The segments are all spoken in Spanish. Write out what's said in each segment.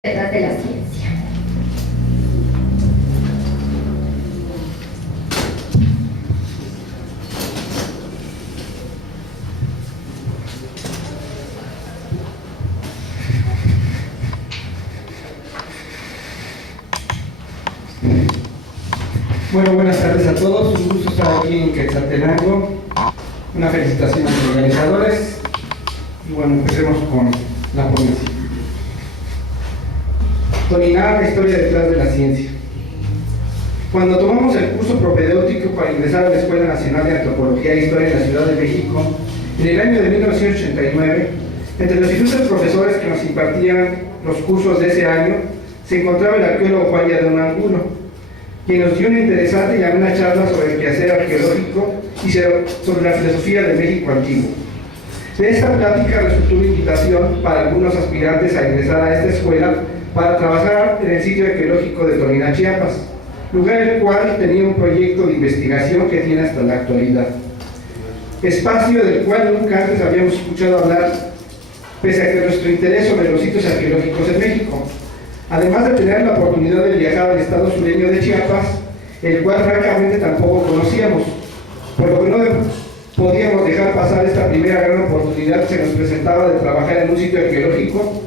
detrás de la ciencia. Bueno, buenas tardes a todos, un gusto estar aquí en Quetzaltenango. Una felicitación a los organizadores y bueno, empecemos con la ponencia. Toninar, la historia detrás de la ciencia. Cuando tomamos el curso propedéutico para ingresar a la Escuela Nacional de Antropología e Historia en la Ciudad de México, en el año de 1989, entre los ilustres profesores que nos impartían los cursos de ese año, se encontraba el arqueólogo Juan Yadón Angulo, quien nos dio una interesante y amena charla sobre el quehacer arqueológico y sobre la filosofía del México antiguo. De esta plática resultó una invitación para algunos aspirantes a ingresar a esta escuela para trabajar en el sitio arqueológico de Toniná, Chiapas, lugar el cual tenía un proyecto de investigación que tiene hasta la actualidad. Espacio del cual nunca antes habíamos escuchado hablar, pese a que nuestro interés sobre los sitios arqueológicos en México. Además de tener la oportunidad de viajar al estado sureño de Chiapas, el cual francamente tampoco conocíamos, por lo que no podíamos dejar pasar esta primera gran oportunidad que se nos presentaba de trabajar en un sitio arqueológico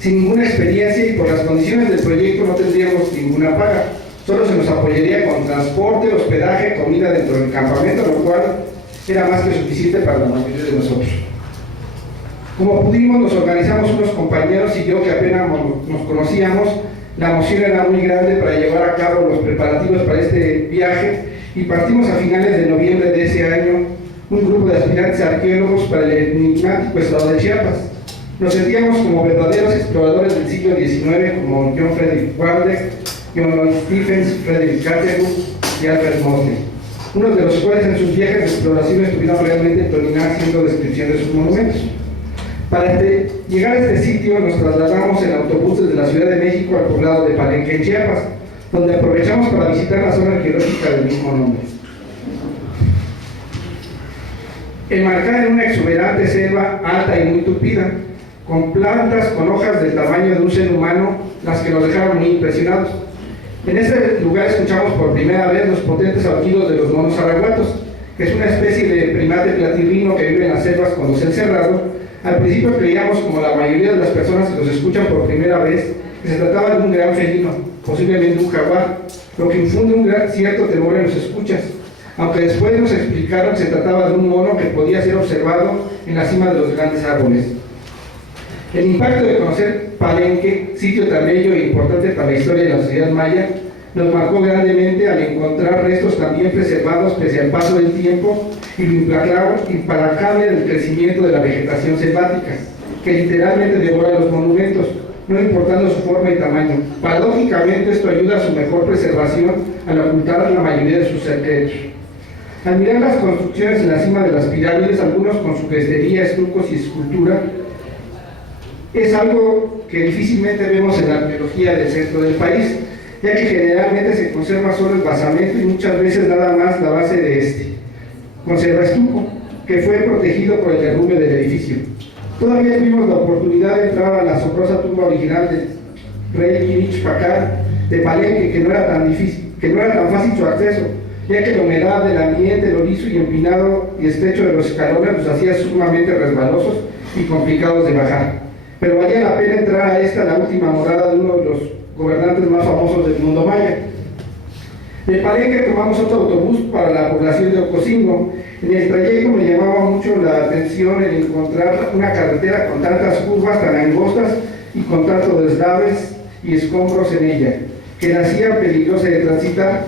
sin ninguna experiencia, y por las condiciones del proyecto no tendríamos ninguna paga, solo se nos apoyaría con transporte, hospedaje, comida dentro del campamento, lo cual era más que suficiente para la mayoría de nosotros. Como pudimos, nos organizamos unos compañeros y yo que apenas nos conocíamos. La emoción era muy grande para llevar a cabo los preparativos para este viaje y partimos a finales de noviembre de ese año un grupo de aspirantes arqueólogos para el enigmático estado de Chiapas. Nos sentíamos como verdaderos exploradores del siglo XIX, como John Frederick Waldeck, John Lloyd Stephens, Frederick Catherwood y Alfred Mosley, unos de los cuales en sus viajes de exploración estuvieron realmente en Toniná haciendo descripción de sus monumentos. Para llegar a este sitio nos trasladamos en autobús desde la Ciudad de México al poblado de Palenque, en Chiapas, donde aprovechamos para visitar la zona arqueológica del mismo nombre. Enmarcada en una exuberante selva alta y muy tupida, con plantas con hojas del tamaño de un ser humano, las que nos dejaron muy impresionados. En este lugar escuchamos por primera vez los potentes aullidos de los monos araguatos, que es una especie de primate platirrino que vive en las selvas con los encerrados. Al principio creíamos, como la mayoría de las personas que los escuchan por primera vez, que se trataba de un gran felino, posiblemente un jaguar, lo que infunde un cierto temor en los escuchas, aunque después nos explicaron que se trataba de un mono que podía ser observado en la cima de los grandes árboles. El impacto de conocer Palenque, sitio tan bello e importante para la historia de la sociedad maya, nos marcó grandemente al encontrar restos también preservados pese al paso del tiempo y lo implacable del crecimiento de la vegetación selvática, que literalmente devora los monumentos, no importando su forma y tamaño. Paradójicamente, esto ayuda a su mejor preservación al ocultar la mayoría de sus secretos. Al mirar las construcciones en la cima de las pirámides, algunos con su crestería, estucos y escultura, es algo que difícilmente vemos en la arqueología del centro del país, ya que generalmente se conserva solo el basamento y muchas veces nada más la base de este. Conserva estuco, que fue protegido por el derrumbe del edificio. Todavía tuvimos la oportunidad de entrar a la asombrosa tumba original del rey Quirich Pacar de Palenque, que no era tan fácil su acceso, ya que la humedad del ambiente, lo liso y empinado y estrecho de los escalones los hacía sumamente resbalosos y complicados de bajar. Pero valía la pena entrar a esta, la última morada de uno de los gobernantes más famosos del mundo maya. De Palenque tomamos otro autobús para la población de Ocosingo. En el trayecto me llamaba mucho la atención el encontrar una carretera con tantas curvas tan angostas y con tantos deslaves y escombros en ella, que la hacía peligrosa de transitar.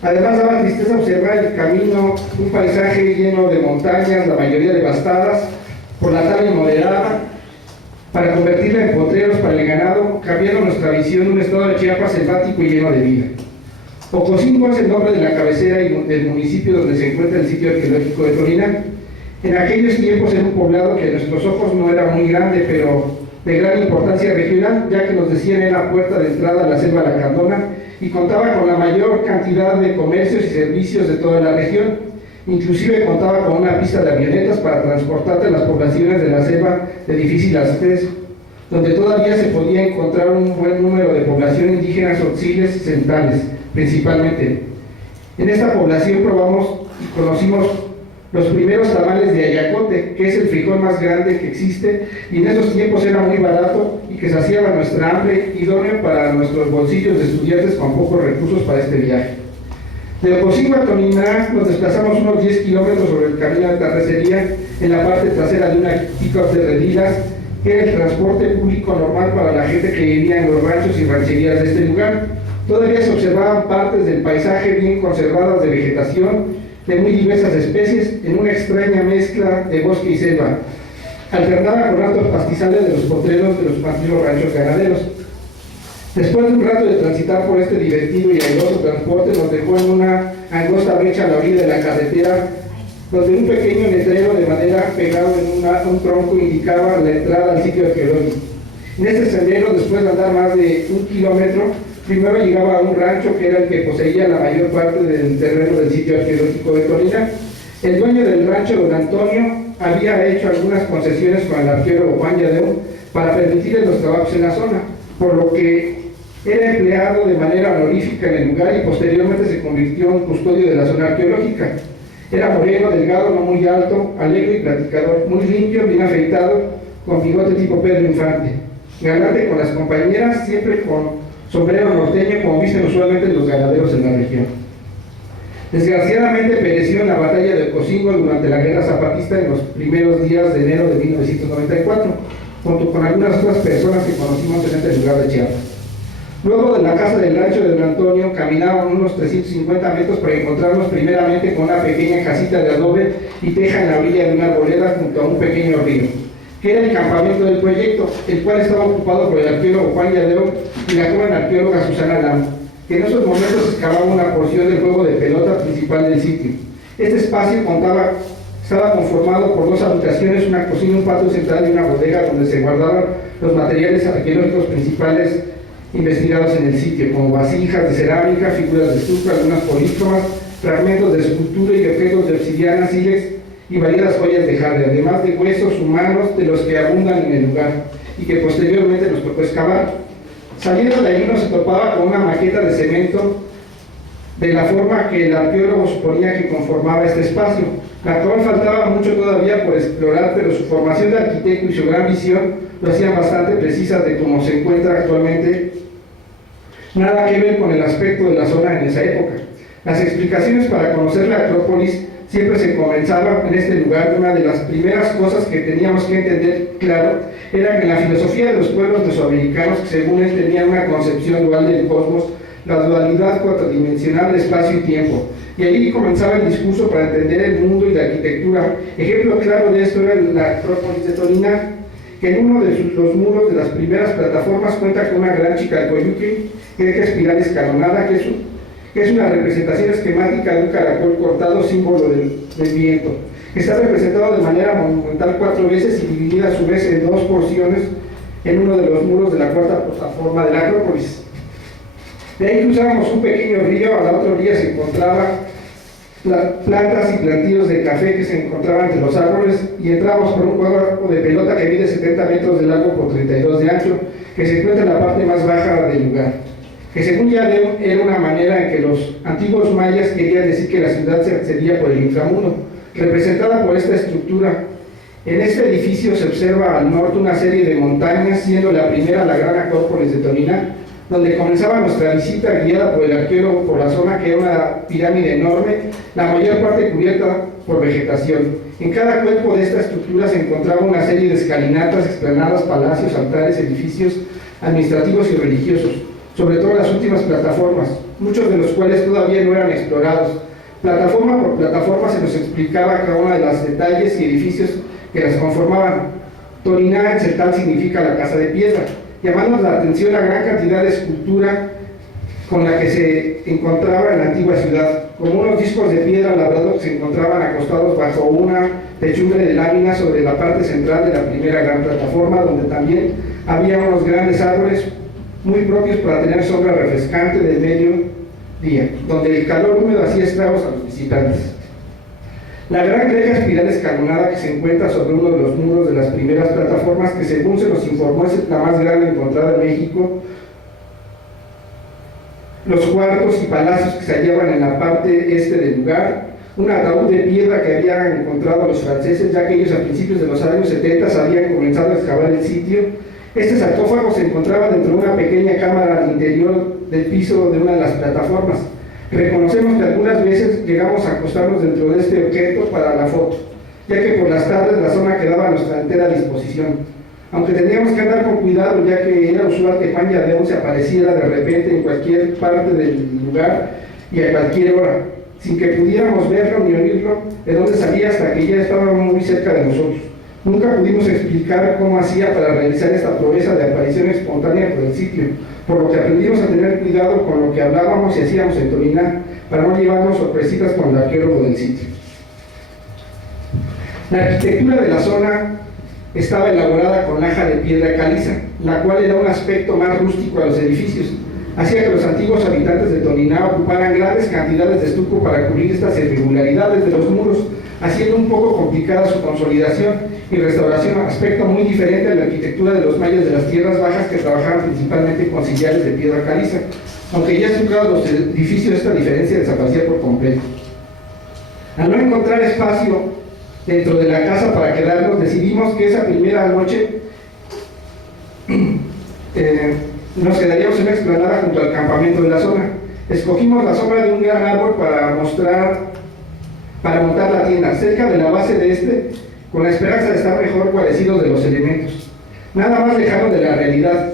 Además daba tristeza observar el camino, un paisaje lleno de montañas, la mayoría devastadas por la tala moderada, para convertirla en potreros para el ganado, cambiando nuestra visión de un estado de Chiapas selvático y lleno de vida. Ocosingo es el nombre de la cabecera y del municipio donde se encuentra el sitio arqueológico de Toniná. En aquellos tiempos era un poblado que a nuestros ojos no era muy grande, pero de gran importancia regional, ya que nos decían era la puerta de entrada a la selva lacandona y contaba con la mayor cantidad de comercios y servicios de toda la región. Inclusive contaba con una pista de avionetas para transportarte a las poblaciones de la selva de difícil acceso, donde todavía se podía encontrar un buen número de población indígenas auxiles y centrales, principalmente. En esta población probamos y conocimos los primeros tamales de ayacote, que es el frijol más grande que existe, y en esos tiempos era muy barato y que saciaba nuestra hambre, idóneo para nuestros bolsillos de estudiantes con pocos recursos para este viaje. De Ocosingo a Toniná nos desplazamos unos 10 kilómetros sobre el camino de terracería en la parte trasera de una pick-up de redilas, que era el transporte público normal para la gente que vivía en los ranchos y rancherías de este lugar. Todavía se observaban partes del paisaje bien conservadas de vegetación de muy diversas especies en una extraña mezcla de bosque y selva, alternada con altos pastizales de los potreros de los antiguos ranchos ganaderos. Después de un rato de transitar por este divertido y airoso transporte, nos dejó en una angosta brecha a la orilla de la carretera, donde un pequeño letrero de madera pegado en un tronco indicaba la entrada al sitio arqueológico. En este sendero, después de andar más de 1 kilómetro, primero llegaba a un rancho que era el que poseía la mayor parte del terreno del sitio arqueológico de Toniná. El dueño del rancho, don Antonio, había hecho algunas concesiones con el arqueólogo Juan Yadeu para permitirle los trabajos en la zona, por lo que era empleado de manera honorífica en el lugar y posteriormente se convirtió en custodio de la zona arqueológica. Era moreno, delgado, no muy alto, alegre y platicador, muy limpio, bien afeitado, con bigote tipo Pedro Infante. Galante con las compañeras, siempre con sombrero norteño, como visten usualmente los ganaderos en la región. Desgraciadamente pereció en la batalla de Ocosingo durante la guerra zapatista en los primeros días de enero de 1994, junto con algunas otras personas que conocimos en este lugar de Chiapas. Luego de la casa del rancho de don Antonio, caminaban unos 350 metros para encontrarnos primeramente con una pequeña casita de adobe y teja en la orilla de una arboleda junto a un pequeño río, que era el campamento del proyecto, el cual estaba ocupado por el arqueólogo Juan Yadeu y la joven arqueóloga Susana Lam, que en esos momentos excavaba una porción del juego de pelota principal del sitio. Este espacio estaba conformado por 2 habitaciones, una cocina, un patio central y una bodega donde se guardaban los materiales arqueológicos principales investigados en el sitio, como vasijas de cerámica, figuras de estuco, algunas polícromas, fragmentos de escultura y objetos de obsidiana, sílex y variadas joyas de jade, además de huesos humanos de los que abundan en el lugar y que posteriormente nos tocó excavar. Saliendo de ahí nos topaba con una maqueta de cemento de la forma que el arqueólogo suponía que conformaba este espacio, la cual faltaba mucho todavía por explorar, pero su formación de arquitecto y su gran visión lo hacían bastante precisa de cómo se encuentra actualmente. Nada que ver con el aspecto de la zona en esa época. Las explicaciones para conocer la Acrópolis siempre se comenzaban en este lugar. Una de las primeras cosas que teníamos que entender claro era que en la filosofía de los pueblos mesoamericanos, que según él tenían una concepción dual del cosmos, la dualidad cuatridimensional de espacio y tiempo. Y ahí comenzaba el discurso para entender el mundo y la arquitectura. Ejemplo claro de esto era la Acrópolis de Toniná, que en uno de los muros de las primeras plataformas cuenta con una gran chicalcoyuque que deja espiral escalonada, que es una representación esquemática de un caracol cortado, símbolo del viento, que está representado de manera monumental 4 veces y dividida a su vez en 2 porciones en uno de los muros de la 4ª plataforma de la Acrópolis. De ahí cruzábamos un pequeño río, a la otra orilla se encontraban plantas y plantíos de café que se encontraban entre los árboles, y entramos por un juego de pelota que mide 70 metros de largo por 32 de ancho, que se encuentra en la parte más baja del lugar, que según Yadeu era una manera en que los antiguos mayas querían decir que la ciudad se accedía por el inframundo, representada por esta estructura. En este edificio se observa al norte una serie de montañas, siendo la primera la Gran Acrópolis de Toniná, donde comenzaba nuestra visita guiada por el arqueólogo por la zona, que era una pirámide enorme, la mayor parte cubierta por vegetación. En cada cuerpo de esta estructura se encontraba una serie de escalinatas, explanadas, palacios, altares, edificios administrativos y religiosos, sobre todo las últimas plataformas, muchos de los cuales todavía no eran explorados. Plataforma por plataforma se nos explicaba cada uno de los detalles y edificios que las conformaban. Toniná en celtal significa la casa de piedra, llamándonos la atención la gran cantidad de escultura con la que se encontraba en la antigua ciudad, como unos discos de piedra labrados que se encontraban acostados bajo una techumbre de láminas sobre la parte central de la primera gran plataforma, donde también había unos grandes árboles muy propios para tener sombra refrescante del mediodía, donde el calor húmedo hacía estragos a los visitantes. La gran reja espiral escalonada que se encuentra sobre uno de los muros de las primeras plataformas, que según se nos informó es la más grande encontrada en México, los cuartos y palacios que se hallaban en la parte este del lugar, un ataúd de piedra que habían encontrado los franceses, ya que ellos a principios de los años 70 habían comenzado a excavar el sitio. Este sarcófago se encontraba dentro de una pequeña cámara al interior del piso de una de las plataformas. Reconocemos que algunas veces llegamos a acostarnos dentro de este objeto para la foto, ya que por las tardes la zona quedaba a nuestra entera disposición. Aunque teníamos que andar con cuidado, ya que era usual que Juan Yadeón se apareciera de repente en cualquier parte del lugar y a cualquier hora, sin que pudiéramos verlo ni oírlo de dónde salía hasta que ya estaba muy cerca de nosotros. Nunca pudimos explicar cómo hacía para realizar esta proeza de aparición espontánea por el sitio, por lo que aprendimos a tener cuidado con lo que hablábamos y hacíamos en Toliná, para no llevarnos sorpresitas con el arqueólogo del sitio. La arquitectura de la zona estaba elaborada con laja de piedra caliza, la cual era un aspecto más rústico a los edificios. Hacía que los antiguos habitantes de Toliná ocuparan grandes cantidades de estuco para cubrir estas irregularidades de los muros, haciendo un poco complicada su consolidación y restauración, aspecto muy diferente a la arquitectura de los mayas de las tierras bajas, que trabajaban principalmente con sillares de piedra caliza. Aunque ya estudiados los edificios, esta diferencia desaparecía por completo. Al no encontrar espacio dentro de la casa para quedarnos, decidimos que esa primera noche nos quedaríamos en una explanada junto al campamento de la zona. Escogimos la sombra de un gran árbol para montar la tienda, cerca de la base de este, con la esperanza de estar mejor guarecidos de los elementos. Nada más lejano de la realidad,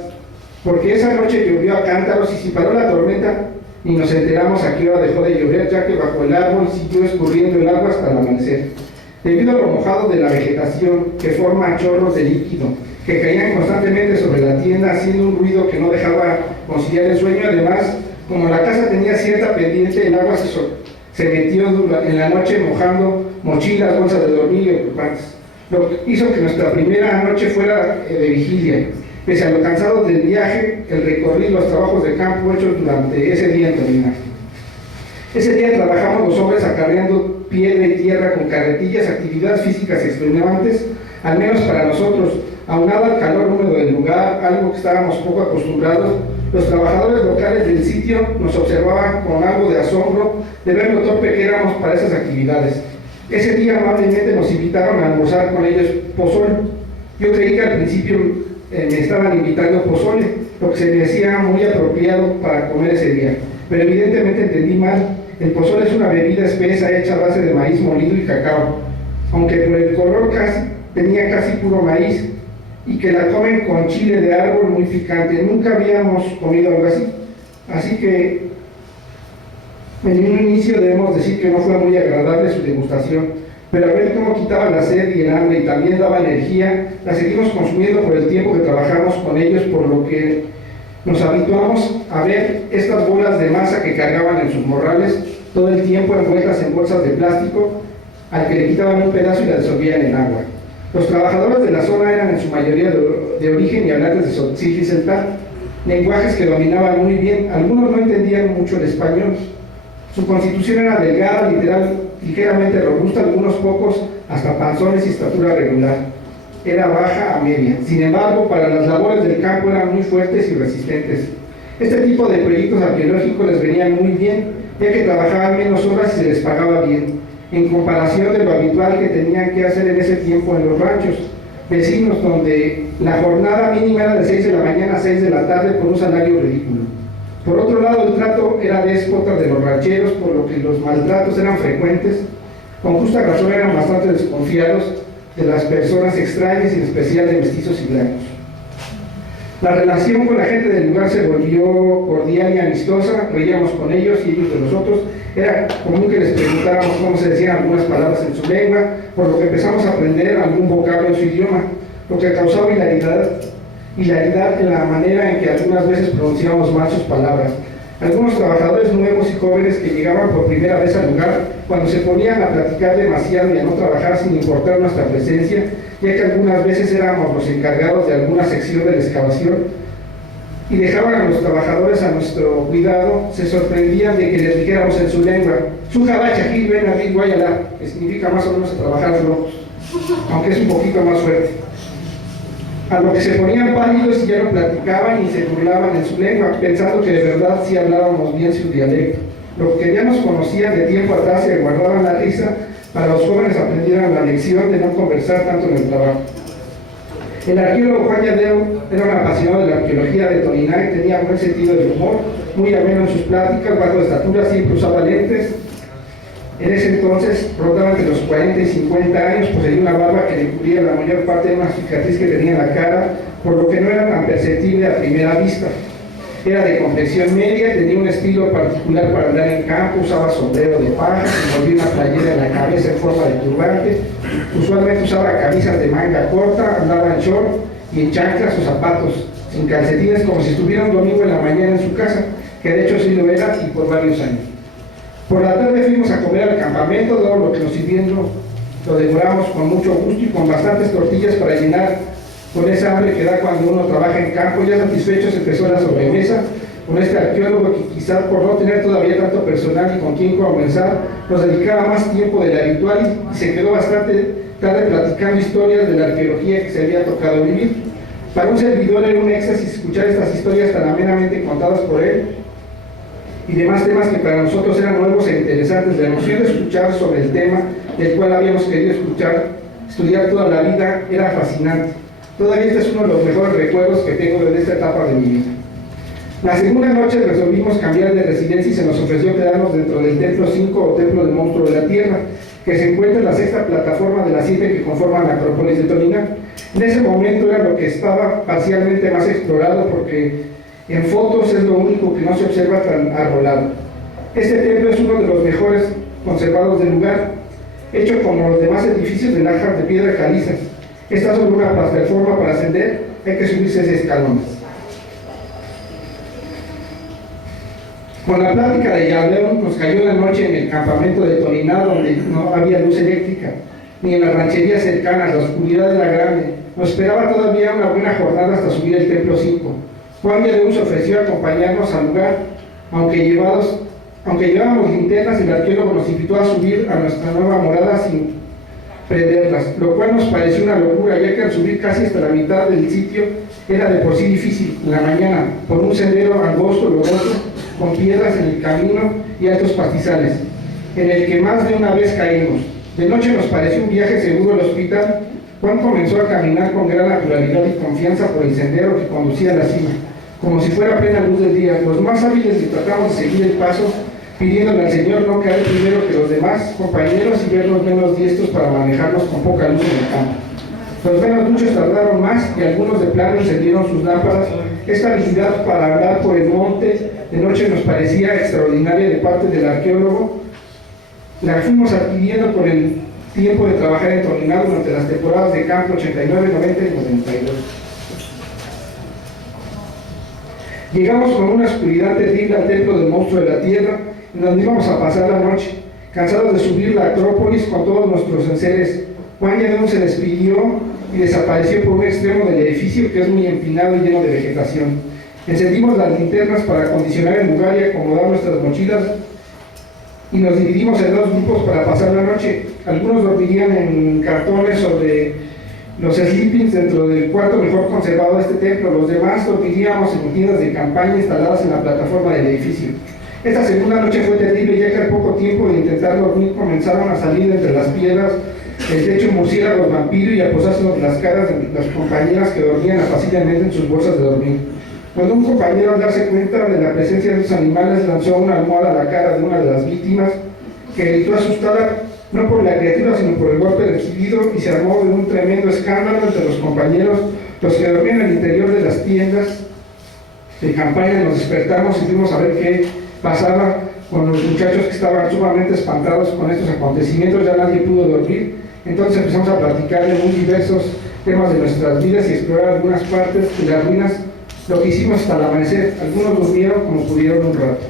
porque esa noche llovió a cántaros y se paró la tormenta y nos enteramos a qué hora dejó de llover, ya que bajo el árbol siguió escurriendo el agua hasta el amanecer. Debido a lo mojado de la vegetación, que forma chorros de líquido que caían constantemente sobre la tienda, haciendo un ruido que no dejaba conciliar el sueño. Además, como la casa tenía cierta pendiente, el agua se metió en la noche mojando mochilas, bolsas de dormir y ocupantes, lo que hizo que nuestra primera noche fuera de vigilia. Pese a lo cansado del viaje, el recorrido y los trabajos de campo hechos durante ese día en Toliná. Ese día trabajamos los hombres acarreando piedra y tierra con carretillas, actividades físicas extenuantes, al menos para nosotros, aunado al calor húmedo del lugar, algo que estábamos poco acostumbrados. Los trabajadores locales del sitio nos observaban con algo de asombro de ver lo torpe que éramos para esas actividades. Ese día amablemente nos invitaron a almorzar con ellos pozole. Yo creí que al principio me estaban invitando pozole, lo que se me hacía muy apropiado para comer ese día, pero evidentemente entendí mal. El pozole es una bebida espesa hecha a base de maíz molido y cacao, aunque por el color tenía casi puro maíz, y que la comen con chile de árbol muy picante. Nunca habíamos comido algo así, así que en un inicio debemos decir que no fue muy agradable su degustación, pero a ver cómo quitaba la sed y el hambre y también daba energía, la seguimos consumiendo por el tiempo que trabajamos con ellos, por lo que nos habituamos a ver estas bolas de masa que cargaban en sus morrales todo el tiempo envueltas en bolsas de plástico, al que le quitaban un pedazo y la disolvían en agua. Los trabajadores de la zona eran en su mayoría de origen y hablantes de Tzotzil y Celtal, lenguajes que dominaban muy bien. Algunos no entendían mucho el español. Su constitución era delgada, ligeramente robusta, algunos pocos hasta panzones y estatura regular. Era baja a media. Sin embargo, para las labores del campo eran muy fuertes y resistentes. Este tipo de proyectos arqueológicos les venían muy bien, ya que trabajaban menos horas y se les pagaba bien, en comparación de lo habitual que tenían que hacer en ese tiempo en los ranchos vecinos, donde la jornada mínima era de 6 de la mañana a 6 de la tarde por un salario ridículo. Por otro lado, el trato era déspota de los rancheros, por lo que los maltratos eran frecuentes. Con justa razón eran bastante desconfiados de las personas extrañas, y en especial de mestizos y blancos. La relación con la gente del lugar se volvió cordial y amistosa, reíamos con ellos y ellos de nosotros. Era común que les preguntáramos cómo se decían algunas palabras en su lengua, por lo que empezamos a aprender algún vocablo en su idioma, lo que causaba hilaridad en la manera en que algunas veces pronunciábamos mal sus palabras. Algunos trabajadores nuevos y jóvenes que llegaban por primera vez al lugar, cuando se ponían a platicar demasiado y a no trabajar sin importar nuestra presencia, ya que algunas veces éramos los encargados de alguna sección de la excavación, y dejaban a los trabajadores a nuestro cuidado, se sorprendían de que les dijéramos en su lengua, su jabacha aquí, ven aquí, guayala, que significa más o menos a trabajar locos, aunque es un poquito más fuerte. A lo que se ponían pálidos y ya no platicaban y se burlaban en su lengua, pensando que de verdad sí hablábamos bien su dialecto. Los que ya nos conocían de tiempo atrás se guardaban la risa para los jóvenes aprendieran la lección de no conversar tanto en el trabajo. El arqueólogo Juan Lladeo era un apasionado de la arqueología de Toniná y tenía buen sentido del humor, muy ameno en sus pláticas, bajo de estatura, siempre usaba lentes. En ese entonces, rondaba entre los 40 y 50 años, poseía una barba que le cubría la mayor parte de una cicatriz que tenía en la cara, por lo que no era tan perceptible a primera vista. Era de complexión media, tenía un estilo particular para andar en campo, usaba sombrero de paja, envolvía una playera en la cabeza en forma de turbante, usualmente usaba camisas de manga corta, andaba en short y en chanclas o zapatos, sin calcetines, como si estuviera un domingo en la mañana en su casa, que de hecho sí lo era y por varios años. Por la tarde fuimos a comer al campamento, todo lo que nos sirvieron lo devoramos con mucho gusto y con bastantes tortillas para llenar con esa hambre que da cuando uno trabaja en campo. Ya satisfechos empezó la sobremesa con este arqueólogo que quizás por no tener todavía tanto personal y con quien comenzar, nos dedicaba más tiempo del habitual y se quedó bastante tarde platicando historias de la arqueología que se había tocado vivir. Para un servidor era un éxtasis escuchar estas historias tan amenamente contadas por él y demás temas que para nosotros eran nuevos e interesantes. La emoción de escuchar sobre el tema del cual habíamos querido estudiar toda la vida era fascinante. Todavía este es uno de los mejores recuerdos que tengo de esta etapa de mi vida. La segunda noche resolvimos cambiar de residencia y se nos ofreció quedarnos dentro del Templo 5 o Templo del Monstruo de la Tierra, que se encuentra en la sexta plataforma de las 7 que conforman la Acrópolis de Toniná. En ese momento era lo que estaba parcialmente más explorado porque en fotos es lo único que no se observa tan arbolado. Este templo es uno de los mejores conservados del lugar, hecho como los demás edificios de lajas de piedra caliza. Está sobre una plataforma para ascender, hay que subirse ese escalón. Con la plática de Lladeo nos cayó la noche en el campamento de Toniná, donde no había luz eléctrica, ni en las rancherías cercanas. La oscuridad era grande. Nos esperaba todavía una buena jornada hasta subir el Templo 5. Juan Lladeo se ofreció a acompañarnos al lugar, aunque llevábamos linternas, el arqueólogo nos invitó a subir a nuestra nueva morada sin prenderlas, lo cual nos pareció una locura, ya que al subir casi hasta la mitad del sitio era de por sí difícil en la mañana, por un sendero angosto, lodoso, con piedras en el camino y altos pastizales, en el que más de una vez caímos. De noche nos pareció un viaje seguro al hospital. Juan comenzó a caminar con gran naturalidad y confianza por el sendero que conducía a la cima, como si fuera plena luz del día. Los más hábiles tratamos de seguir el paso, pidiéndole al Señor no caer primero que los demás compañeros y vernos menos diestros para manejarnos con poca luz en el campo. Los menos muchos tardaron más y algunos de plano encendieron sus lámparas. Esta habilidad para andar por el monte de noche nos parecía extraordinaria de parte del arqueólogo. La fuimos adquiriendo por el tiempo de trabajar en Toniná durante las temporadas de campo 89, 90 y 92. Llegamos con una oscuridad terrible al Templo del Monstruo de la Tierra, en donde íbamos a pasar la noche, cansados de subir la Acrópolis con todos nuestros enseres. Juan Lladeo se despidió y desapareció por un extremo del edificio que es muy empinado y lleno de vegetación. Encendimos las linternas para acondicionar el lugar y acomodar nuestras mochilas y nos dividimos en dos grupos para pasar la noche. Algunos dormirían en cartones sobre los sleepings dentro del cuarto mejor conservado de este templo. Los demás dormiríamos en tiendas de campaña instaladas en la plataforma del edificio. Esta segunda noche fue terrible, ya que al poco tiempo de intentar dormir comenzaron a salir entre las piedras el techo murciélagos vampiro y a posarse sobre las caras de las compañeras que dormían apaciblemente en sus bolsas de dormir. Cuando un compañero, al darse cuenta de la presencia de estos animales, lanzó una almohada a la cara de una de las víctimas, que gritó asustada no por la criatura sino por el golpe recibido, y se armó de un tremendo escándalo entre los compañeros. Los que dormían al interior de las tiendas de campaña nos despertamos y fuimos a ver qué pasaba con los muchachos, que estaban sumamente espantados con estos acontecimientos. Ya nadie pudo dormir. Entonces empezamos a platicar de muy diversos temas de nuestras vidas y explorar algunas partes de las ruinas, lo que hicimos hasta el amanecer. Algunos durmieron como pudieron un rato.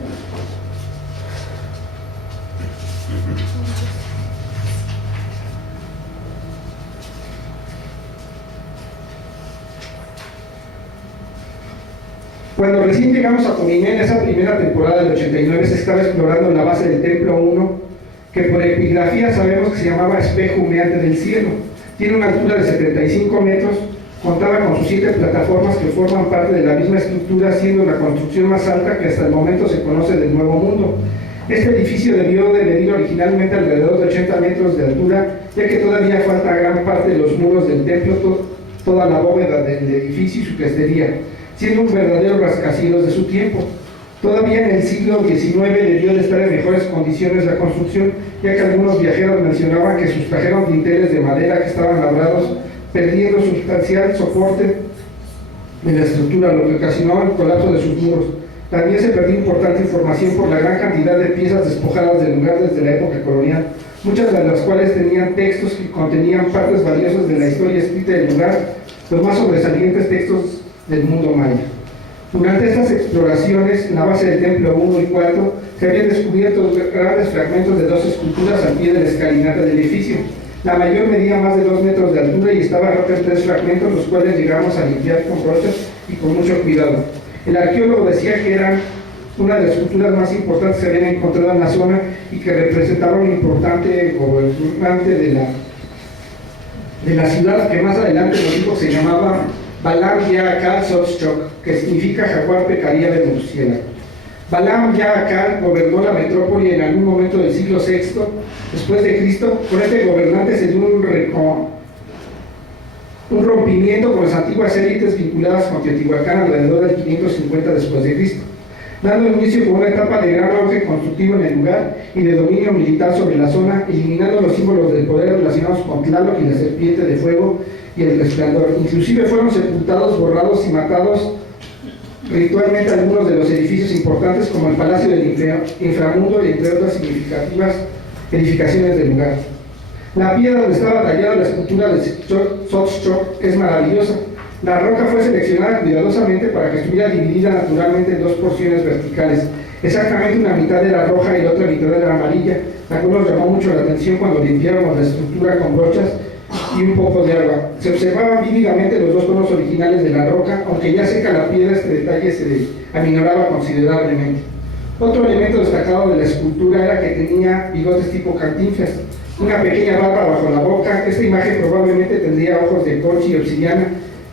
Cuando recién llegamos a Cominé en esa primera temporada del 89 se estaba explorando la base del Templo 1, que por epigrafía sabemos que se llamaba Espejo Humeante del Cielo. Tiene una altura de 75 metros, contaba con sus 7 plataformas que forman parte de la misma estructura, siendo la construcción más alta que hasta el momento se conoce del Nuevo Mundo. Este edificio debió de medir originalmente alrededor de 80 metros de altura, ya que todavía falta gran parte de los muros del templo, toda la bóveda del edificio y su crestería, siendo un verdadero rascacielos de su tiempo. Todavía en el siglo XIX debió de estar en mejores condiciones la construcción, ya que algunos viajeros mencionaban que sustrajeron dinteles de madera que estaban labrados, perdiendo sustancial soporte de la estructura, lo que ocasionó el colapso de sus muros. También se perdió importante información por la gran cantidad de piezas despojadas del lugar desde la época colonial, muchas de las cuales tenían textos que contenían partes valiosas de la historia escrita del lugar, los más sobresalientes textos del mundo maya. Durante estas exploraciones, en la base del templo 1 y 4, se habían descubierto grandes fragmentos de 2 esculturas al pie de la escalinata del edificio. La mayor medía más de 2 metros de altura y estaba rota en 3 fragmentos, los cuales llegamos a limpiar con brochas y con mucho cuidado. El arqueólogo decía que eran una de las esculturas más importantes que se habían encontrado en la zona y que representaban un importante gobernante de la ciudad, que más adelante nos dijo que se llamaba Balam Yaakal Sotchok, que significa jaguar pecaría de murciélago. Balam Yaakal gobernó la metrópoli en algún momento del siglo VI después de Cristo. Con este gobernante se dio un rompimiento con las antiguas élites vinculadas con Teotihuacán alrededor del 550 después de Cristo, dando inicio con una etapa de gran auge constructivo en el lugar y de dominio militar sobre la zona, eliminando los símbolos del poder relacionados con Tlaloc y la serpiente de fuego y el resplandor. Inclusive fueron sepultados, borrados y matados ritualmente algunos de los edificios importantes como el Palacio del Inframundo y entre otras significativas edificaciones del lugar. La piedra donde estaba tallada la escultura de Sotchok es maravillosa. La roca fue seleccionada cuidadosamente para que estuviera dividida naturalmente en 2 porciones verticales. Exactamente una mitad era roja y la otra mitad era amarilla, la cual nos llamó mucho la atención cuando limpiábamos la estructura con brochas y un poco de agua. Se observaban vívidamente los 2 tonos originales de la roca, aunque ya seca la piedra, este detalle se aminoraba considerablemente. Otro elemento destacado de la escultura era que tenía bigotes tipo Cantinflas, una pequeña barba bajo la boca. Esta imagen probablemente tendría ojos de concha y obsidiana,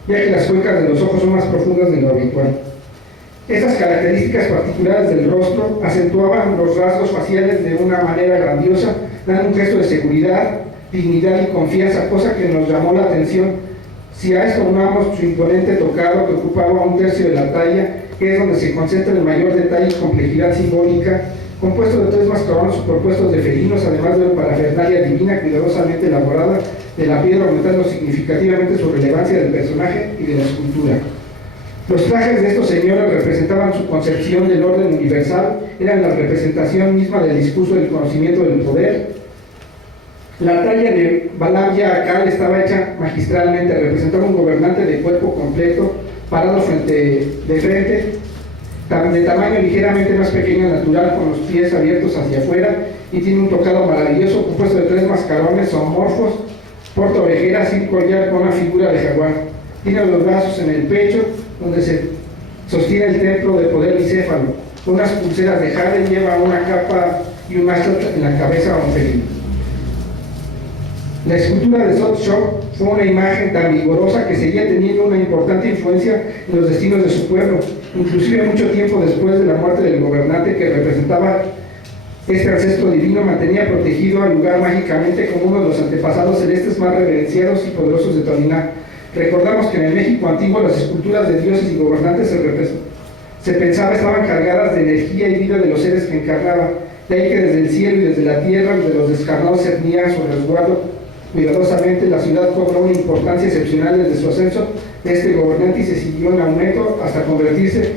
ya que las cuencas de los ojos son más profundas de lo habitual. Estas características particulares del rostro acentuaban los rasgos faciales de una manera grandiosa, dando un gesto de seguridad, dignidad y confianza, cosa que nos llamó la atención. Si a esto unamos su imponente tocado, que ocupaba 1/3 de la talla, que es donde se concentra el mayor detalle y complejidad simbólica, compuesto de 3 mascarones superpuestos de felinos, además de una parafernalia divina cuidadosamente elaborada de la piedra, aumentando significativamente su relevancia del personaje y de la escultura. Los trajes de estos señores representaban su concepción del orden universal, eran la representación misma del discurso del conocimiento del poder. La talla de Balam Yaakal estaba hecha magistralmente, representaba un gobernante de cuerpo completo, parado de frente, de tamaño ligeramente más pequeño natural, con los pies abiertos hacia afuera, y tiene un tocado maravilloso compuesto de 3 mascarones zoomorfos, porta orejeras y un collar con una figura de jaguar. Tiene los brazos en el pecho, donde se sostiene el templo de poder bicéfalo, con unas pulseras de jade, lleva una capa y un mastro en la cabeza o un felino. La escultura de Sotchok fue una imagen tan vigorosa que seguía teniendo una importante influencia en los destinos de su pueblo, inclusive mucho tiempo después de la muerte del gobernante que representaba este ancestro divino. Mantenía protegido al lugar mágicamente como uno de los antepasados celestes más reverenciados y poderosos de Toniná. Recordamos que en el México antiguo las esculturas de dioses y gobernantes se pensaba estaban cargadas de energía y vida de los seres que encarnaban, de ahí que desde el cielo y desde la tierra, donde los descarnados cernían su resguardo cuidadosamente. La ciudad cobró una importancia excepcional desde su ascenso de este gobernante y se siguió en aumento hasta convertirse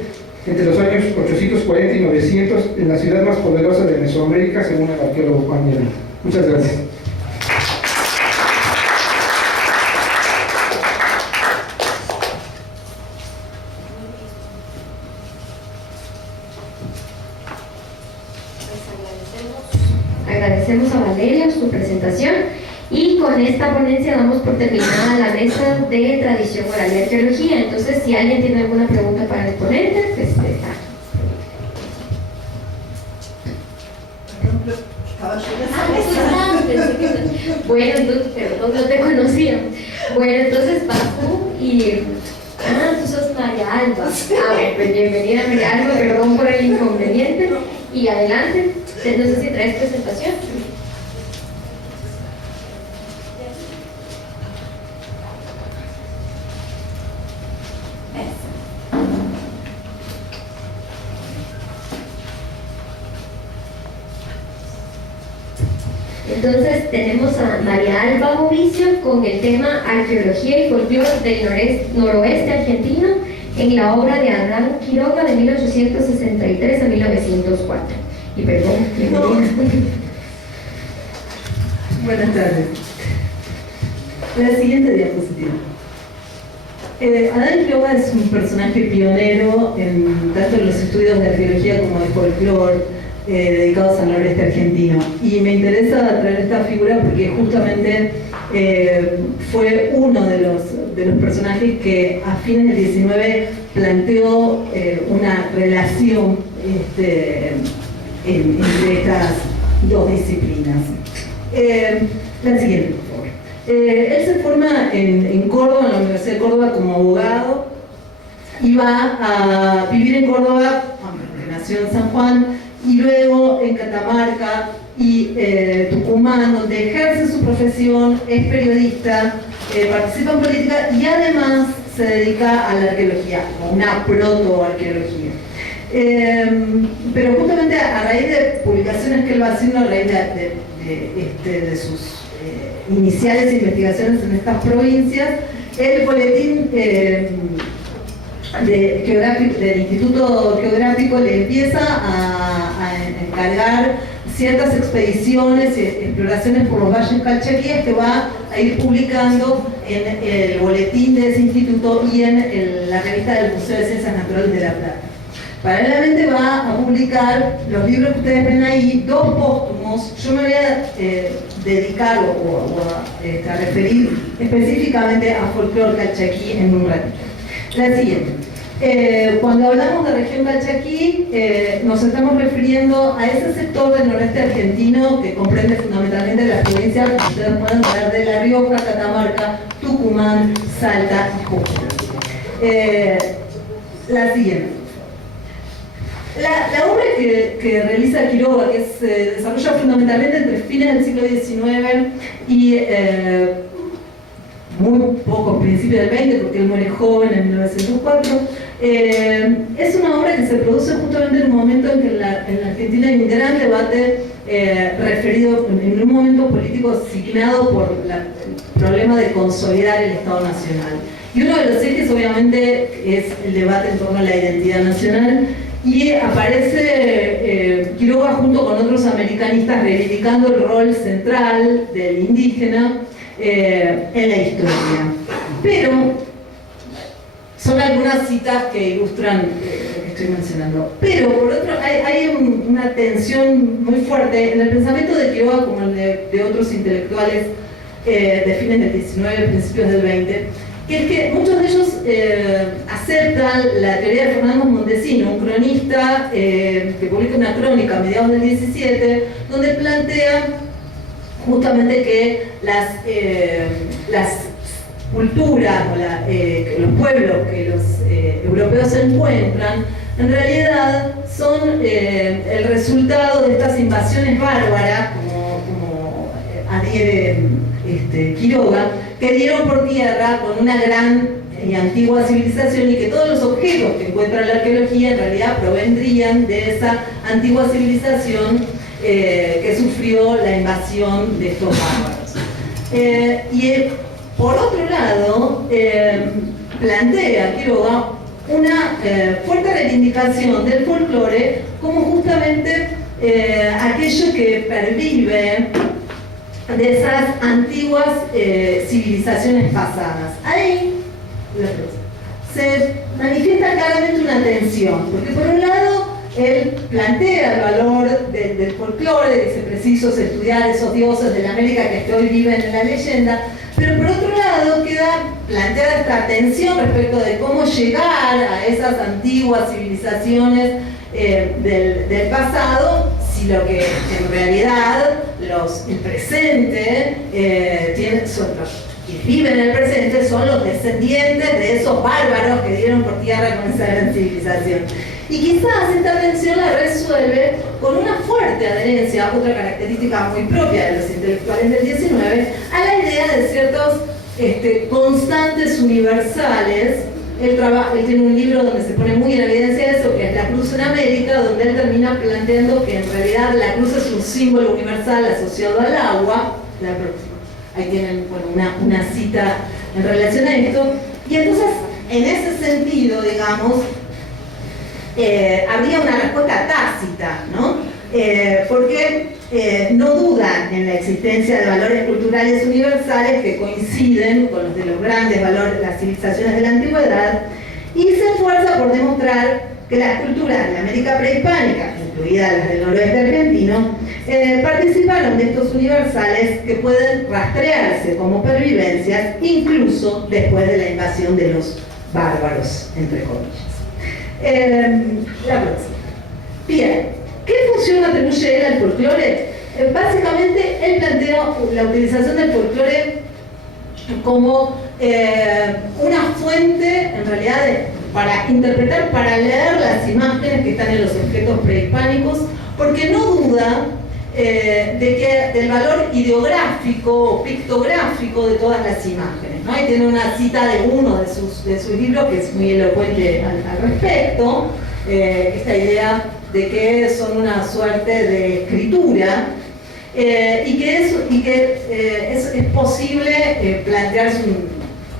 entre los años 840 y 900 en la ciudad más poderosa de Mesoamérica, según el arqueólogo Juan Miranda. Muchas gracias. Agradecemos a Valeria su presentación Y con esta ponencia damos por terminada la mesa de tradición oral y arqueología. Entonces, si alguien tiene alguna pregunta para el ponente, pues está. Bueno, entonces, perdón, no te conocía. Bueno, entonces vas tú y... tú sos María Alba. Bueno, pues bienvenida María Alba, perdón por el inconveniente. Y adelante, no sé si traes presentación. Entonces tenemos a María Alba Bovicio con el tema Arqueología y folclore del noroeste argentino en la obra de Adán Quiroga de 1863 a 1904. Y perdón, Buenas tardes. La siguiente diapositiva. Adán Quiroga es un personaje pionero tanto en los estudios de arqueología como de folclore, dedicados al noreste argentino. Y me interesa traer esta figura porque justamente fue uno de los personajes que a fines del 19 planteó una relación entre estas dos disciplinas. La siguiente, por favor. Él se forma en Córdoba, en la Universidad de Córdoba, como abogado, y va a vivir en Córdoba, aunque nació en San Juan, y luego en Catamarca y Tucumán, donde ejerce su profesión, es periodista, participa en política y además se dedica a la arqueología, o una protoarqueología. Pero justamente a raíz de publicaciones que él va haciendo, a raíz de sus iniciales investigaciones en estas provincias, el boletín del Instituto Geográfico le empieza a encargar ciertas expediciones y exploraciones por los valles calchaquíes que va a ir publicando en el boletín de ese instituto y en la revista del Museo de Ciencias Naturales de La Plata. Paralelamente va a publicar los libros que ustedes ven ahí, dos póstumos. Yo me voy a dedicar a referir específicamente a folclore calchaquí en un ratito. La siguiente. Cuando hablamos de región calchaquí, nos estamos refiriendo a ese sector del noreste argentino que comprende fundamentalmente las provincias, como ustedes pueden ver, de La Rioja, Catamarca, Tucumán, Salta y Jujuy. La siguiente. La obra que realiza Quiroga, que se desarrolla fundamentalmente entre fines del siglo XIX y muy pocos principios del XX, porque él muere joven en 1904, es una obra que se produce justamente en un momento en que en la Argentina hay un gran debate referido en un momento político signado por el problema de consolidar el Estado Nacional. Y uno de los ejes obviamente es el debate en torno a la identidad nacional, y aparece Quiroga junto con otros americanistas reivindicando el rol central del indígena en la historia. Pero son algunas citas que ilustran lo que estoy mencionando. Pero por otro, hay una tensión muy fuerte en el pensamiento de Quiroga, como el de otros intelectuales de fines del 19 y principios del 20, que es que muchos de ellos aceptan la teoría de Fernando Montesino, un cronista que publica una crónica a mediados del 17, donde plantea justamente que las culturas o los pueblos que los europeos encuentran en realidad son el resultado de estas invasiones bárbaras, como adhiere Quiroga, que dieron por tierra con una gran y antigua civilización, y que todos los objetos que encuentra la arqueología en realidad provendrían de esa antigua civilización que sufrió la invasión de estos bárbaros. Por otro lado, plantea Quiroga una fuerte reivindicación del folclore como justamente aquello que pervive de esas antiguas civilizaciones pasadas. Ahí se manifiesta claramente una tensión, porque por un lado él plantea el valor del folclore, dice preciso es estudiar esos dioses de la América que hoy viven en la leyenda, pero por otro lado queda planteada esta tensión respecto de cómo llegar a esas antiguas civilizaciones del pasado, si lo que en realidad el presente son los que viven en el presente son los descendientes de esos bárbaros que dieron por tierra con esa gran civilización. Y quizás esta tensión la resuelve con una fuerte adherencia, otra característica muy propia de los intelectuales del 19, a la idea de ciertos constantes universales. Él tiene un libro donde se pone muy en evidencia eso, que es La Cruz en América, donde él termina planteando que en realidad la cruz es un símbolo universal asociado al agua. La próxima. Ahí tienen una cita en relación a esto. Y entonces, en ese sentido, digamos, habría una respuesta tácita, ¿no? Porque no dudan en la existencia de valores culturales universales que coinciden con los de los grandes valores de las civilizaciones de la antigüedad, y se esfuerza por demostrar que las culturas de la América prehispánica, incluidas las del noroeste argentino, participaron de estos universales que pueden rastrearse como pervivencias incluso después de la invasión de los bárbaros, entre comillas. La próxima. Bien, ¿qué función atribuye él al folclore? Básicamente, él plantea la utilización del folclore como una fuente, en realidad, para interpretar, para leer las imágenes que están en los objetos prehispánicos, porque no duda del valor ideográfico o pictográfico de todas las imágenes, ¿no? Y tiene una cita de uno de sus libros que es muy elocuente al respecto, esta idea de que son una suerte de escritura y que es posible plantearse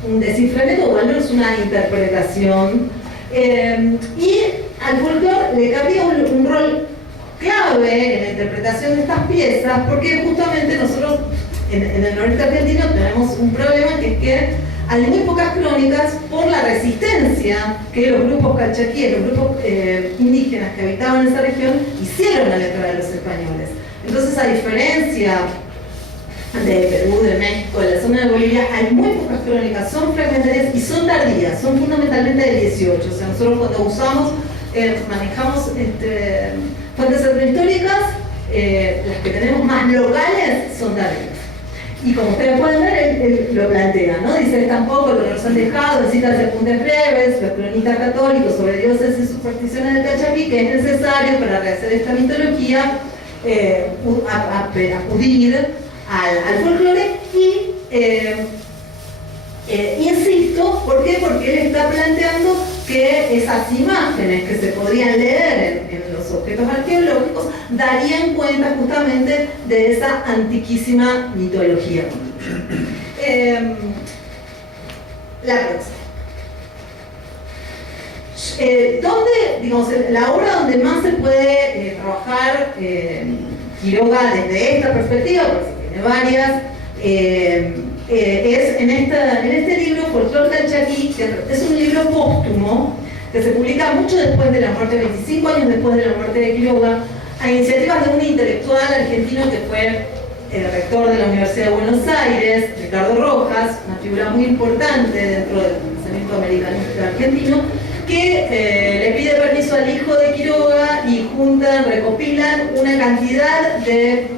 un desciframiento o al menos una interpretación, y al folclore le cabría un rol clave en la interpretación de estas piezas, porque justamente nosotros en el noreste argentino tenemos un problema, que es que hay muy pocas crónicas por la resistencia que los grupos calchaquíes, los grupos indígenas que habitaban esa región hicieron a la letra de los españoles. Entonces, a diferencia de Perú, de México, de la zona de Bolivia, hay muy pocas crónicas, son fragmentarias y son tardías, son fundamentalmente del 18. O sea, nosotros cuando usamos, manejamos fuentes etnohistóricas, las que tenemos más locales son tardías. Y como ustedes pueden ver, él lo plantea, ¿no? Dice, tampoco lo que nos han dejado en citas de apuntes breves, los cronistas católicos sobre dioses y supersticiones del Calchaquí, que es necesario para rehacer esta mitología, acudir al folclore y insisto, ¿por qué? Porque él está planteando que esas imágenes que se podrían leer en los objetos arqueológicos darían cuenta justamente de esa antiquísima mitología. La próxima. Digamos, la obra donde más se puede trabajar Quiroga desde esta perspectiva, porque tiene varias, es en este libro, Folclor Calchaquí, que es un libro póstumo, que se publica mucho después de la muerte, 25 años después de la muerte de Quiroga, a iniciativas de un intelectual argentino que fue el rector de la Universidad de Buenos Aires, Ricardo Rojas, una figura muy importante dentro del pensamiento americanista argentino, que le pide permiso al hijo de Quiroga y juntan, recopilan una cantidad de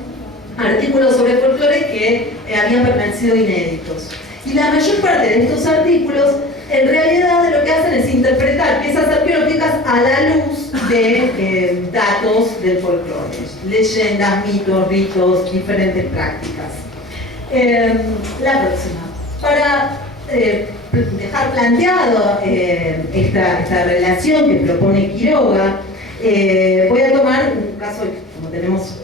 artículos sobre folclore que habían permanecido inéditos. Y la mayor parte de estos artículos, en realidad, lo que hacen es interpretar piezas arqueológicas a la luz de datos del folclore, leyendas, mitos, ritos, diferentes prácticas. La próxima. Para dejar planteado esta relación que propone Quiroga, voy a tomar un caso, como tenemos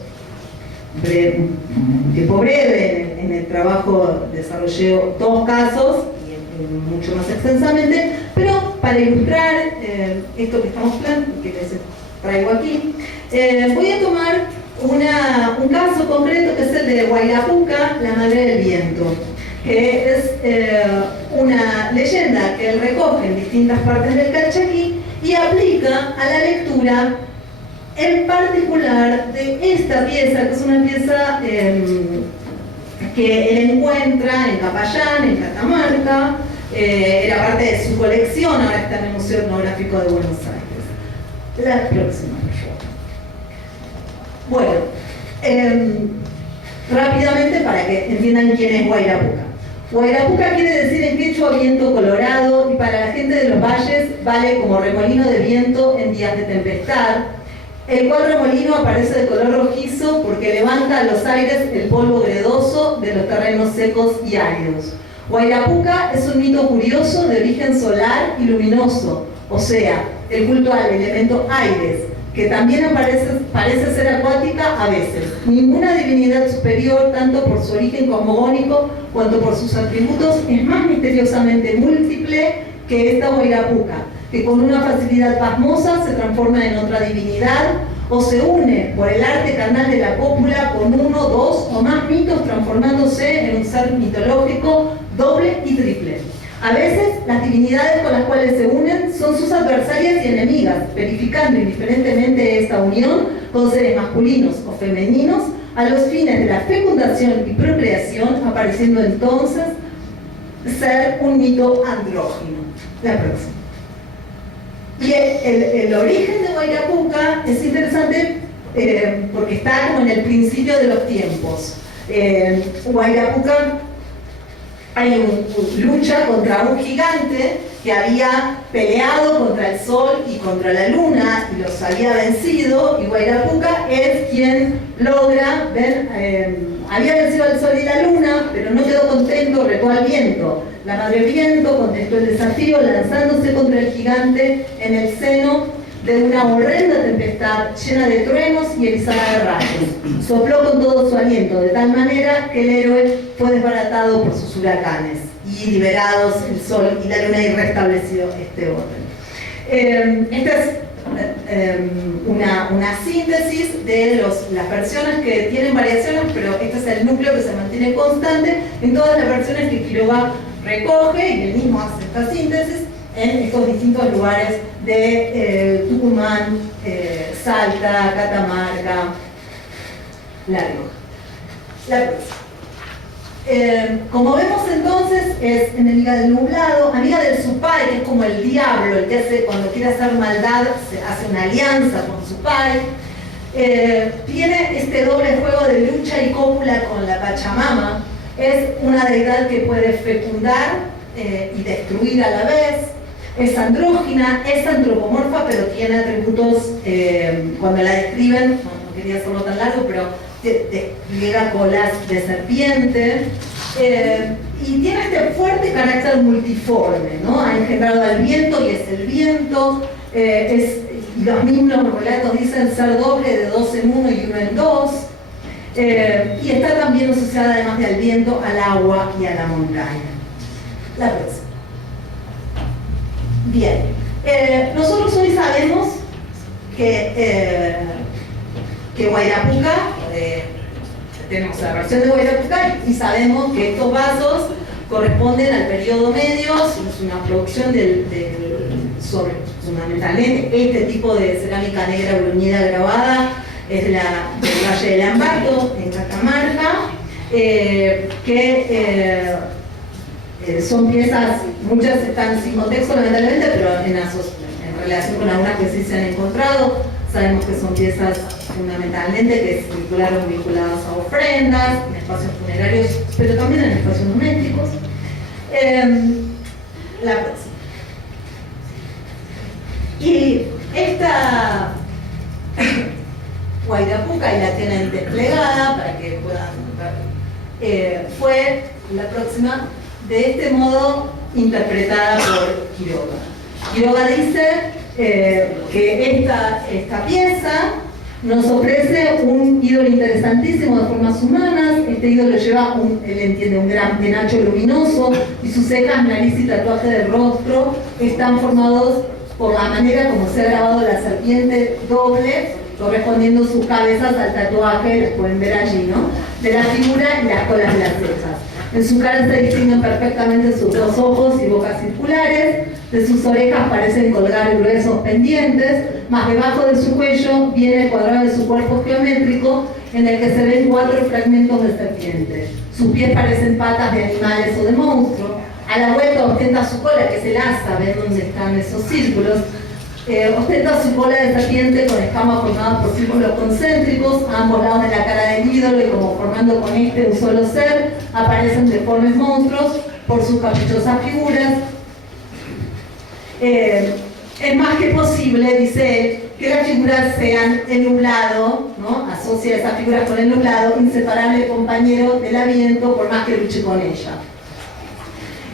tiempo breve en el trabajo, desarrollé dos casos y mucho más extensamente, pero para ilustrar esto que estamos planteando, que les traigo aquí, voy a tomar un caso concreto que es el de Huaylapuca, la madre del viento, que es una leyenda que él recoge en distintas partes del Calchaquí y aplica a la lectura en particular de esta pieza, que es una pieza que él encuentra en Capayán, en Catamarca, era parte de su colección, ahora está en el Museo Etnográfico de Buenos Aires. La próxima, por favor. Bueno, rápidamente para que entiendan quién es Guayrapuca. Guayrapuca quiere decir en quechua viento colorado, y para la gente de los valles vale como remolino de viento en días de tempestad, el cual remolino aparece de color rojizo porque levanta a los aires el polvo gredoso de los terrenos secos y áridos. Guayrapuca es un mito curioso de origen solar y luminoso, o sea, el culto al elemento aires, que también parece ser acuática a veces. Ninguna divinidad superior, tanto por su origen cosmogónico cuanto por sus atributos, es más misteriosamente múltiple que esta Guayrapuca, que con una facilidad pasmosa se transforma en otra divinidad o se une por el arte carnal de la cópula con uno, dos o más mitos, transformándose en un ser mitológico doble y triple. A veces, las divinidades con las cuales se unen son sus adversarias y enemigas, verificando indiferentemente esta unión con seres masculinos o femeninos a los fines de la fecundación y procreación, apareciendo entonces ser un mito andrógino. La próxima. Y el origen de Guayrapuca es interesante porque está como en el principio de los tiempos. Guayrapuca hay lucha contra un gigante que había peleado contra el sol y contra la luna y los había vencido, y Guayrapuca es quien logra había vencido al sol y la luna, pero no quedó contento, retó al viento. La madre viento contestó el desafío lanzándose contra el gigante en el seno de una horrenda tempestad llena de truenos y erizada de rayos. Sopló con todo su aliento, de tal manera que el héroe fue desbaratado por sus huracanes y liberados el sol y la luna y restablecido este orden. Esta es una síntesis de las versiones que tienen variaciones, pero este es el núcleo que se mantiene constante en todas las versiones que Quiroga recoge, y él mismo hace esta síntesis en estos distintos lugares de Tucumán, Salta, Catamarca, La Rioja. La próxima. Como vemos entonces, es enemiga del nublado, amiga del Supay, que es como el diablo, el que hace, cuando quiere hacer maldad, se hace una alianza con Supay. Tiene este doble juego de lucha y cópula con la Pachamama. Es una deidad que puede fecundar y destruir a la vez. Es andrógina, es antropomorfa, pero tiene atributos, cuando la describen, no quería hacerlo tan largo, pero despliega colas de serpiente, y tiene este fuerte carácter multiforme, ¿no? Ha engendrado al viento y es el viento, y los mismos relatos dicen ser doble de 2 en 1 y 1 en 2, y está también asociada además del viento al agua y a la montaña. La próxima. Bien, nosotros hoy sabemos que Guayrapuca, tenemos la versión de Guayrapuca y sabemos que estos vasos corresponden al periodo medio, es una producción sobre fundamentalmente este tipo de cerámica negra bruñida grabada, es del Valle del Ambato, en Catamarca, son piezas, muchas están sin contexto lamentablemente, pero en relación con algunas que sí se han encontrado, sabemos que son piezas fundamentalmente que circularon vinculadas a ofrendas, en espacios funerarios, pero también en espacios domésticos. La próxima. Y esta Guayrapuca, y la tienen desplegada para que puedan ver, fue la próxima de este modo interpretada por Quiroga. Quiroga dice que esta pieza nos ofrece un ídolo interesantísimo de formas humanas. Este ídolo lleva, él entiende, un gran penacho luminoso, y sus cejas, nariz y tatuaje del rostro están formados por la manera como se ha grabado la serpiente doble, correspondiendo sus cabezas al tatuaje, las pueden ver allí, ¿no?, de la figura y las colas de las cejas. En su cara se distinguen perfectamente sus 2 ojos y bocas circulares. De sus orejas parecen colgar gruesos pendientes, más debajo de su cuello viene el cuadrado de su cuerpo geométrico en el que se ven 4 fragmentos de serpiente. Sus pies parecen patas de animales o de monstruos. A la vuelta ostenta su cola, que es el asa, ven dónde están esos círculos. Ostenta su cola de serpiente con escamas formadas por círculos concéntricos a ambos lados de la cara del ídolo, y como formando con este un solo ser, aparecen deformes monstruos por sus caprichosas figuras. Es más que posible, dice él, que las figuras sean el nublado, ¿no? Asocia esas figuras con el nublado, inseparable compañero del aviento, por más que luche con ella.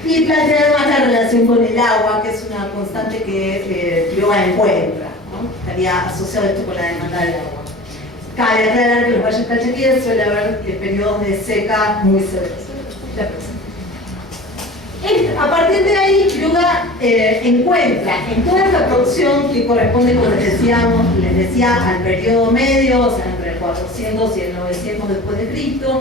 Y plantea además la relación con el agua, que es una constante que Quiroga encuentra, ¿no? Estaría asociado esto con la demanda del agua. Cabe aclarar que en los valles calchaquíes suele haber periodos de seca muy severos. A partir de ahí, Quiroga encuentra en toda esta producción que corresponde, como les decía, al periodo medio, o sea, entre el 400 y el 900 después de Cristo,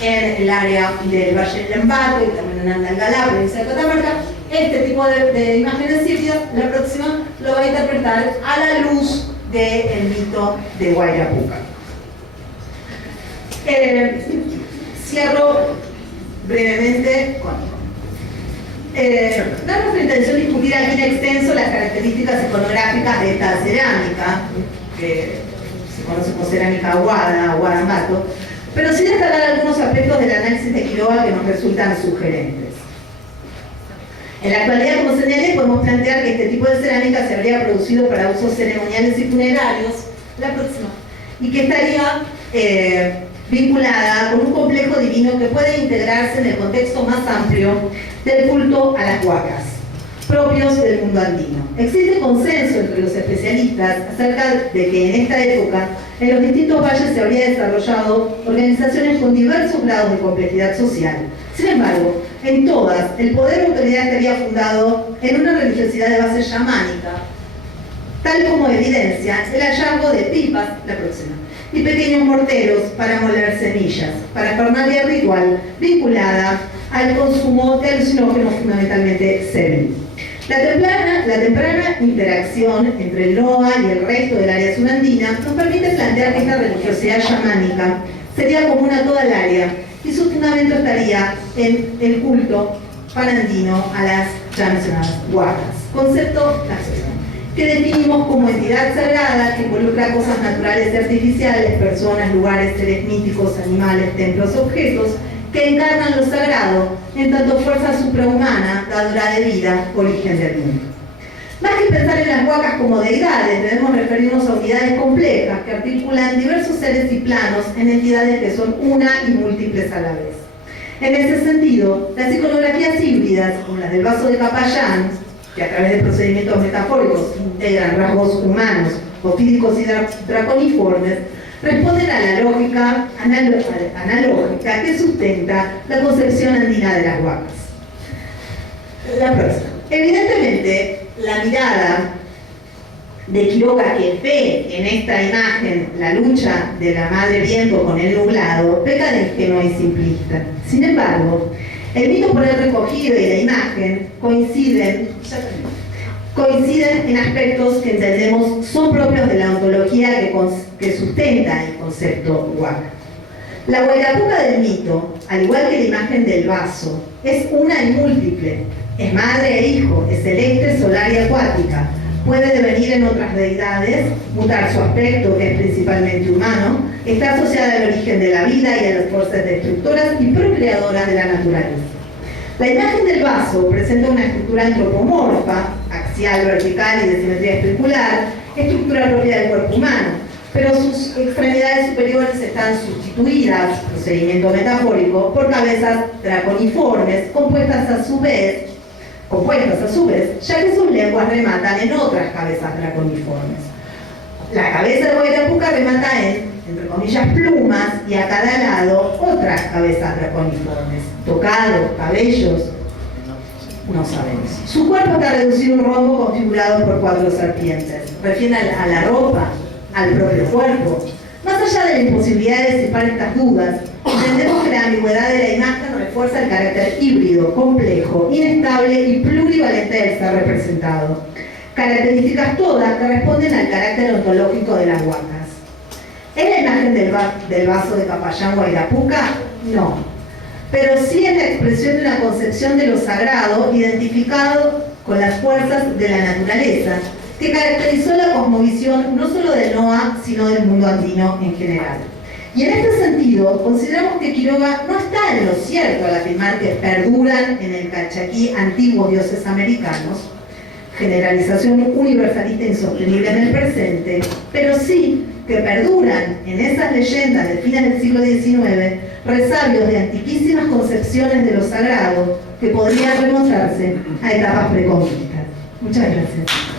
en el área del Valle del Lambato y también en Andalgalá, provincia de Catamarca, este tipo de imágenes híbridas, la próxima lo va a interpretar a la luz del mito de Guayrapuca. Cierro brevemente con no es nuestra intención discutir aquí en extenso las características iconográficas de esta cerámica, que se conoce como cerámica aguada o guadambato, pero sí destacar algunos aspectos del análisis de Quiroga que nos resultan sugerentes. En la actualidad, como señalé, podemos plantear que este tipo de cerámica se habría producido para usos ceremoniales y funerarios, la próxima, y que estaría vinculada con un complejo divino que puede integrarse en el contexto más amplio del culto a las huacas, propios del mundo andino. Existe consenso entre los especialistas acerca de que en esta época en los distintos valles se habría desarrollado organizaciones con diversos grados de complejidad social. Sin embargo, en todas, el poder o autoridad estaría fundado en una religiosidad de base chamánica, tal como evidencia el hallazgo de pipas, la próxima, y pequeños morteros para moler semillas, para jornada ritual vinculada al consumo de alucinógenos, fundamentalmente semen. La temprana interacción entre el NOA y el resto del área surandina nos permite plantear que esta religiosidad chamánica sería común a toda el área y su fundamento estaría en el culto panandino a las ya mencionadas huacas, concepto que definimos como entidad sagrada que involucra cosas naturales y artificiales, personas, lugares, seres míticos, animales, templos, objetos, que encarnan lo sagrado, en tanto fuerza suprahumana, dadora de vida, origen del mundo. Más que pensar en las huacas como deidades, debemos referirnos a unidades complejas que articulan diversos seres y planos en entidades que son una y múltiples a la vez. En ese sentido, las iconografías híbridas, como las del vaso de Capayán, que a través de procedimientos metafóricos integran rasgos humanos, ofídicos y draconiformes, responden a la lógica analógica que sustenta la concepción andina de las huacas. La próxima. Evidentemente, la mirada de Quiroga, que ve en esta imagen la lucha de la madre viento con el nublado, peca de ingenuo y simplista. Sin embargo, el mito por él recogido y la imagen coinciden en aspectos que entendemos son propios de la ontología que sustenta el concepto huaca. La Guayrapuca del mito, al igual que la imagen del vaso, es una y múltiple. Es madre e hijo, es celeste, solar y acuática. Puede devenir en otras deidades, mutar su aspecto, que es principalmente humano, está asociada al origen de la vida y a las fuerzas destructoras y procreadoras de la naturaleza. La imagen del vaso presenta una estructura antropomorfa, axial, vertical y de simetría especular, estructura propia del cuerpo humano, pero sus extremidades superiores están sustituidas, procedimiento metafórico, por cabezas draconiformes, compuestas a su vez, ya que sus lenguas rematan en otras cabezas draconiformes. La cabeza de Guayrapuca remata en, entre comillas, plumas, y a cada lado otras cabezas draconiformes. Tocados, cabellos, no sabemos. Su cuerpo está reducido a un rombo configurado por 4 serpientes. Refiere a la ropa, al propio cuerpo. Más allá de la imposibilidad de disipar estas dudas, entendemos que la ambigüedad de la imagen refuerza el carácter híbrido, complejo, inestable y plurivalente del ser representado. Características todas que responden al carácter ontológico de las huacas. ¿Es la imagen del vaso de Capayán Guayrapuca? No. Pero sí es la expresión de una concepción de lo sagrado identificado con las fuerzas de la naturaleza, que caracterizó la cosmovisión no solo del NOA, sino del mundo andino en general. Y en este sentido, consideramos que Quiroga no está en lo cierto al afirmar que perduran en el Calchaquí antiguos dioses americanos, generalización universalista insostenible en el presente, pero sí que perduran en esas leyendas de fines del siglo XIX resabios de antiquísimas concepciones de lo sagrado que podrían remontarse a etapas preconquistas. Muchas gracias.